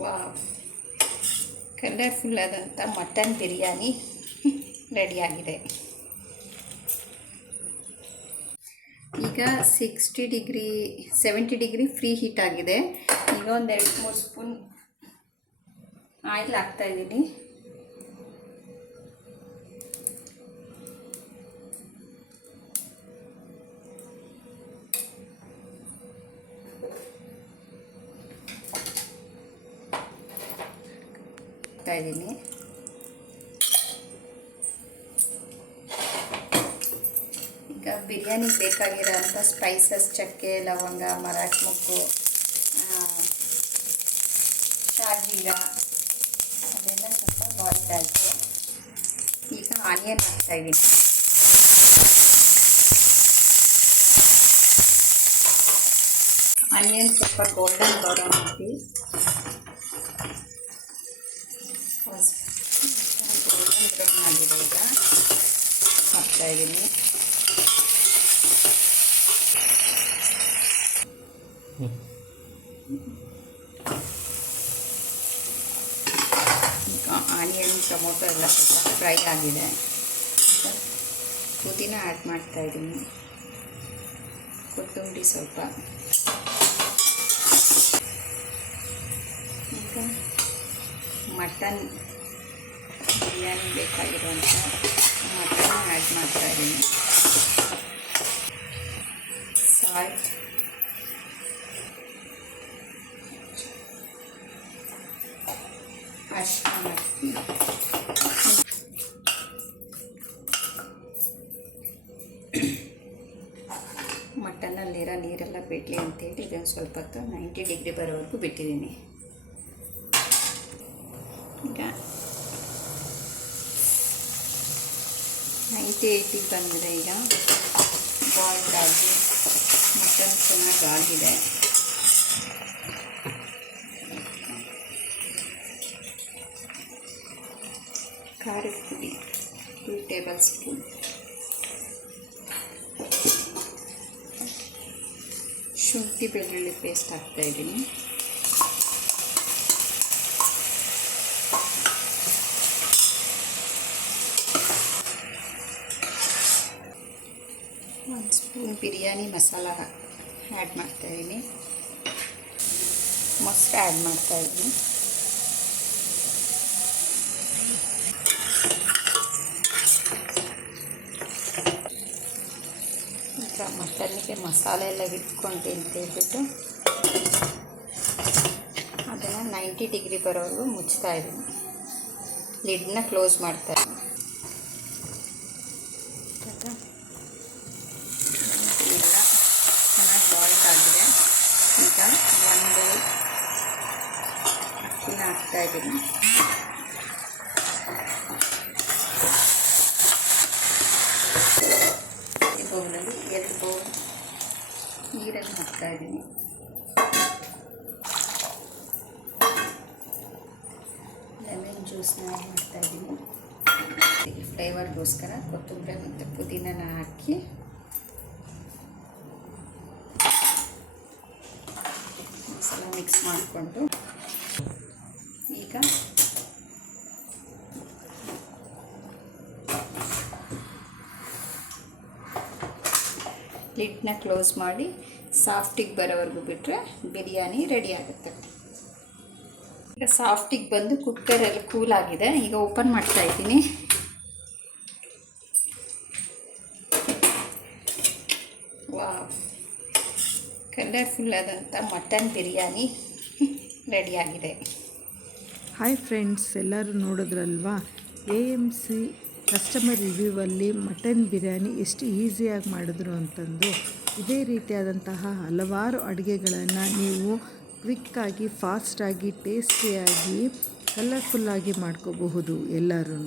Wow, colourful ಆದಂಥ mutton biryani ರೆಡಿಯಾಗಿದೆ. ಈಗ 70 ಡಿಗ್ರಿ ಫ್ರೀ ಹೀಟ್ ಆಗಿದೆ. ಈಗ ಒಂದು 2-3 ಸ್ಪೂನ್ ಆಯಿಲ್ ಹಾಕ್ತಾಯಿದ್ದೀನಿ. ಈಗ ಬಿರಿಯಾನಿಗೆ ಬೇಕಾಗಿರೋಂಥ ಸ್ಪೈಸಸ್, ಚಕ್ಕೆ, ಲವಂಗ, ಮರಾಠಿ ಮೊಗ್ಗು, ಶಾಜೀರ ಅದೆಲ್ಲ ಸ್ವಲ್ಪ ಬಾಯ್ಲ್ ಆಯಿತು. ಈಗ ಆನಿಯನ್ ಹಾಕ್ತಾಯಿದ್ದೀನಿ. ಆನಿಯನ್ ಸ್ವಲ್ಪ ಗೋಲ್ಡನ್ ಬ್ರೌನ್ ಮಾಡಿ ಆಗಿದೆ. ಈಗ ಹಾಕ್ತಾಯಿದ್ದೀನಿ. ಈಗ ಆನಿಯನ್, ಟೊಮೊಟೊ ಎಲ್ಲ ಸ್ವಲ್ಪ ಫ್ರೈ ಆಗಿದೆ. ಪುದೀನ ಆ್ಯಡ್ ಮಾಡ್ತಾಯಿದ್ದೀನಿ, ಕೊತ್ತಂಬರಿ ಸ್ವಲ್ಪ. ಈಗ ಮಟನ್ ಬಿರಿಯಾನಿ ಬೇಕಾಗಿರುವಂಥ ಮಟನ್ ಆ್ಯಡ್ ಮಾಡ್ತಾಯಿದ್ದೀನಿ. ಸಾಲ್ಟ್, ಅರಿಶಿನ ಹಾಕಿ ಮಟನ್ನಲ್ಲಿರೋ ನೀರೆಲ್ಲ ಬಿಡಲಿ ಅಂತೇಳಿ ಇದನ್ನು ಸ್ವಲ್ಪ ಹೊತ್ತು 90 ಡಿಗ್ರಿ ಬರೋವರೆಗೂ ಬಿಟ್ಟಿದ್ದೀನಿ. ಈಗ 90-80 ಬಂದರೆ ಈಗ ಬಾಯ್ಲ್ಡ್ ಆಗಿ ಮಟನ್ ಚೆನ್ನಾಗಿ ಆಗಿದೆ. ಖಾರದ ಪುಡಿ 2 ಟೇಬಲ್ ಸ್ಪೂನ್, ಶುಂಠಿ ಬೆಳ್ಳುಳ್ಳಿ ಪೇಸ್ಟ್ ಹಾಕ್ತಾಯಿದ್ದೀನಿ. ಒಂದು ಸ್ಪೂನ್ ಬಿರಿಯಾನಿ ಮಸಾಲ ಆ್ಯಡ್ ಮಾಡ್ತಾಯಿದ್ದೀನಿ. ಮೊಸರು ಆ್ಯಡ್ ಮಾಡ್ತಾಯಿದ್ದೀನಿ. ಈಗ ಮಟನ್ನಿಗೆ ಮಸಾಲೆ ಎಲ್ಲ ಹಿಡ್ಕೊಂಡು ಅಂತೇಳ್ಬಿಟ್ಟು ಅದನ್ನು 90 ಡಿಗ್ರಿ ಬರೋವರೆಗೂ ಮುಚ್ತಾಯಿದ್ದೀನಿ. ಲಿಡ್ನ ಕ್ಲೋಸ್ ಮಾಡ್ತಾಯಿದ್ದೀನಿ. ಎಲ್ಲ ಚೆನ್ನಾಗಿ ಬಾಯ್ಲ್ ಆಗಿದೆ. ಈಗ ಒಂದು ಅಕ್ಕಿನ ಹಾಕ್ತಾಯಿದ್ದೀನಿ. ಈ ಬೌಲಲ್ಲಿ 2 ಬೌಲ್ ನೀರನ್ನು ಹಾಕ್ತಾಯಿದ್ದೀನಿ. ಲೆಮನ್ ಜ್ಯೂಸನ್ನ ಆ್ಯಡ್ ಮಾಡ್ತಾಯಿದ್ದೀನಿ. ಫ್ಲೇವರ್ಗೋಸ್ಕರ ಕೊತ್ತಂಬರಿ ಮತ್ತು ಪುದೀನನ ಹಾಕಿ ಮಸಾಲ ಮಿಕ್ಸ್ ಮಾಡಿಕೊಂಡು ಈಗ ಲಿಡ್ನ ಕ್ಲೋಸ್ ಮಾಡಿ ಸಾಫ್ಟಿಗೆ ಬರೋವರೆಗೂ ಬಿಟ್ಟರೆ ಬಿರಿಯಾನಿ ರೆಡಿ ಆಗುತ್ತೆ. ಈಗ ಸಾಫ್ಟಿಗೆ ಬಂದು ಕುಕ್ಕರೆಲ್ಲ ಕೂಲ್ ಆಗಿದೆ. ಈಗ ಓಪನ್ ಮಾಡ್ತಾ ಇದ್ದೀನಿ. ವಾವ್, ಕಲರ್ಫುಲ್ ಆದಂಥ ಮಟನ್ ಬಿರಿಯಾನಿ ರೆಡಿಯಾಗಿದೆ. ಹಾಯ್ ಫ್ರೆಂಡ್ಸ್, ಎಲ್ಲರೂ ನೋಡಿದ್ರಲ್ವಾ AMC ಕಸ್ಟಮರ್ ರಿವ್ಯೂವಲ್ಲಿ ಮಟನ್ ಬಿರಿಯಾನಿ ಎಷ್ಟು ಈಸಿಯಾಗಿ ಮಾಡಿದ್ರು ಅಂತಂದು. ಇದೇ ರೀತಿಯಾದಂತಹ ಹಲವಾರು ಅಡುಗೆಗಳನ್ನು ನೀವು ಕ್ವಿಕ್ಕಾಗಿ, ಫಾಸ್ಟಾಗಿ, ಟೇಸ್ಟಿಯಾಗಿ, ಕಲರ್ಫುಲ್ಲಾಗಿ ಮಾಡ್ಕೋಬಹುದು ಎಲ್ಲರೂ.